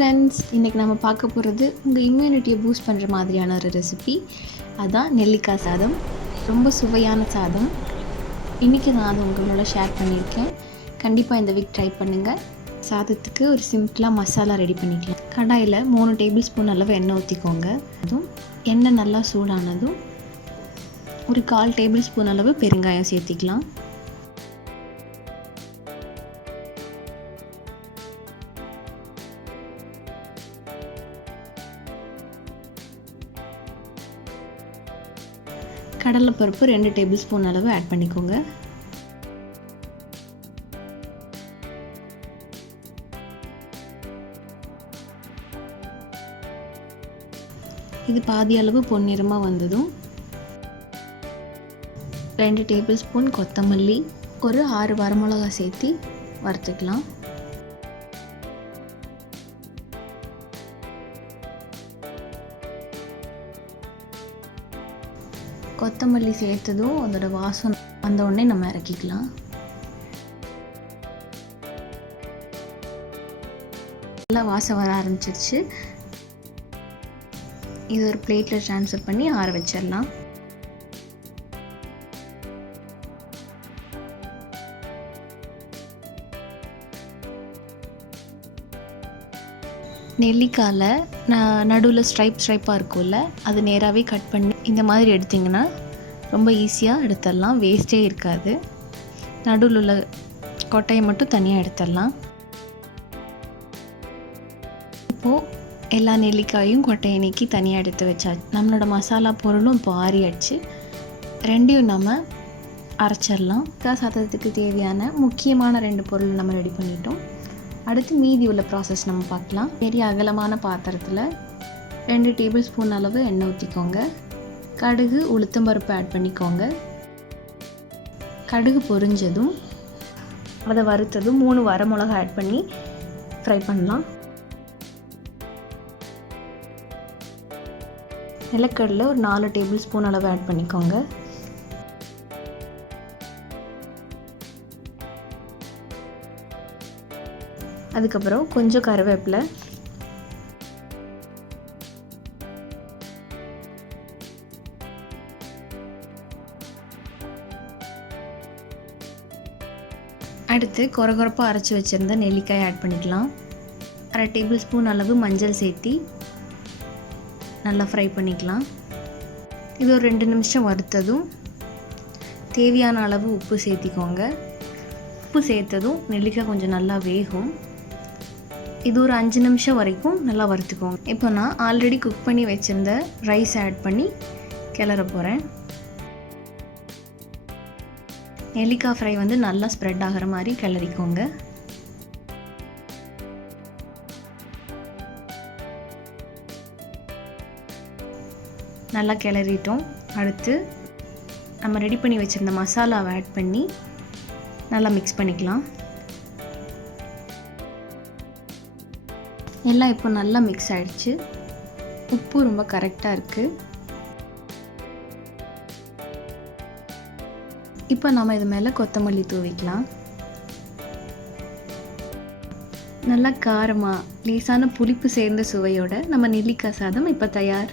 Friends, இன்றைக்கி நம்ம பார்க்க போகிறது உங்கள் இம்யூனிட்டியை பூஸ்ட் பண்ணுற மாதிரியான ஒரு ரெசிபி. அதுதான் நெல்லிக்காய் சாதம். ரொம்ப சுவையான சாதம். இன்றைக்கி நான் அதை உங்களோட ஷேர் பண்ணியிருக்கேன். கண்டிப்பாக இந்த வீக் ட்ரை பண்ணுங்கள். சாதத்துக்கு ஒரு சிம்பிளாக மசாலா ரெடி பண்ணிக்கலாம். கடாயில் 3 டேபிள் ஸ்பூன் அளவு எண்ணெய் ஊற்றிக்கோங்க. அதுவும் எண்ணெய் நல்லா சூடானதும் ஒரு 1/4 டேபிள் ஸ்பூன் அளவு பெருங்காயம் சேர்த்திக்கலாம். கடலைப்பருப்பு 2 டேபிள் ஸ்பூன் அளவு ஆட் பண்ணிக்கோங்க. இது பாதி அளவு பொன்னிறமாக வந்ததும் 2 டேபிள் ஸ்பூன் கொத்தமல்லி, ஒரு 6 வரமிளகாய் சேர்த்து வறுத்துக்கலாம். கொத்தமல்லி சேர்த்ததும் அதோட வாசம் வந்த உடனே நம்ம இறக்கிக்கலாம். நல்லா வாசம் வர ஆரம்பிச்சிருச்சு. இது ஒரு பிளேட்டில் ட்ரான்ஸ்ஃபர் பண்ணி ஆற வச்சிடலாம். நெல்லிக்காயில் நடுவில் ஸ்ட்ரைப்பாக இருக்கும்ல, அது நேராகவே கட் பண்ணி இந்த மாதிரி எடுத்திங்கன்னா ரொம்ப ஈஸியாக எடுத்துடலாம். வேஸ்ட்டே இருக்காது. நடுவில் உள்ள கொட்டையை மட்டும் தனியாக எடுத்துடலாம். இப்போது எல்லா நெல்லிக்காயும் கொட்டையை நீக்கி தனியாக எடுத்து வச்சாச்சு. நம்மளோட மசாலா பொருளும் இப்போ ஆறியாச்சு. ரெண்டையும் நம்ம அரைச்சிடலாம். சாதத்துக்கு தேவையான முக்கியமான 2 பொருள் நம்ம ரெடி பண்ணிட்டோம். அடுத்து மீதி உள்ள ப்ராசஸ் நம்ம பார்க்கலாம். பெரிய அகலமான பாத்திரத்தில் 2 டேபிள் ஸ்பூன் அளவு எண்ணெய் ஊற்றிக்கோங்க. கடுகு, உளுத்தம்பருப்பு ஆட் பண்ணிக்கோங்க. கடுகு பொரிஞ்சதும் அதை வறுத்ததும் 3 வரமிளகாய் ஆட் பண்ணி ஃப்ரை பண்ணலாம். நிலக்கடலை ஒரு 4 டேபிள் ஸ்பூன் அளவு ஆட் பண்ணிக்கோங்க. அதுக்கப்புறம் கொஞ்சம் கருவேப்பிலை, அடுத்து கொரகொரப்பாக அரைச்சி வச்சுருந்த நெல்லிக்காய் ஆட் பண்ணிக்கலாம். 1/2 டேபிள் ஸ்பூன் அளவு மஞ்சள் சேர்த்தி நல்லா ஃப்ரை பண்ணிக்கலாம். இது ஒரு 2 நிமிஷம் வறுத்ததும் தேவையான அளவு உப்பு சேர்த்திக்கோங்க. உப்பு சேர்த்ததும் நெல்லிக்காய் கொஞ்சம் நல்லா வேகும். இது ஒரு 5 நிமிஷம் வரைக்கும் நல்லா வறுத்துக்கோங்க. இப்போ நான் ஆல்ரெடி குக் பண்ணி வச்சுருந்த ரைஸ் ஆட் பண்ணி கிளற போகிறேன். நெல்லிக்காய் ஃப்ரை வந்து நல்லா ஸ்ப்ரெட் ஆகிற மாதிரி கிளறிக்கோங்க. நல்லா கிளறிட்டோம். அடுத்து நம்ம ரெடி பண்ணி வச்சுருந்த மசாலாவை ஆட் பண்ணி நல்லா மிக்ஸ் பண்ணிக்கலாம். எல்லாம் இப்போ நல்லா மிக்ஸ் ஆகிடுச்சு. உப்பு ரொம்ப கரெக்டாக இருக்குது. இப்போ நம்ம இது மேலே கொத்தமல்லி தூவிக்கலாம். நல்லா காரமாக லேசான புளிப்பு சேர்ந்த சுவையோட நம்ம நெல்லிக்காய் சாதம் இப்போ தயார்.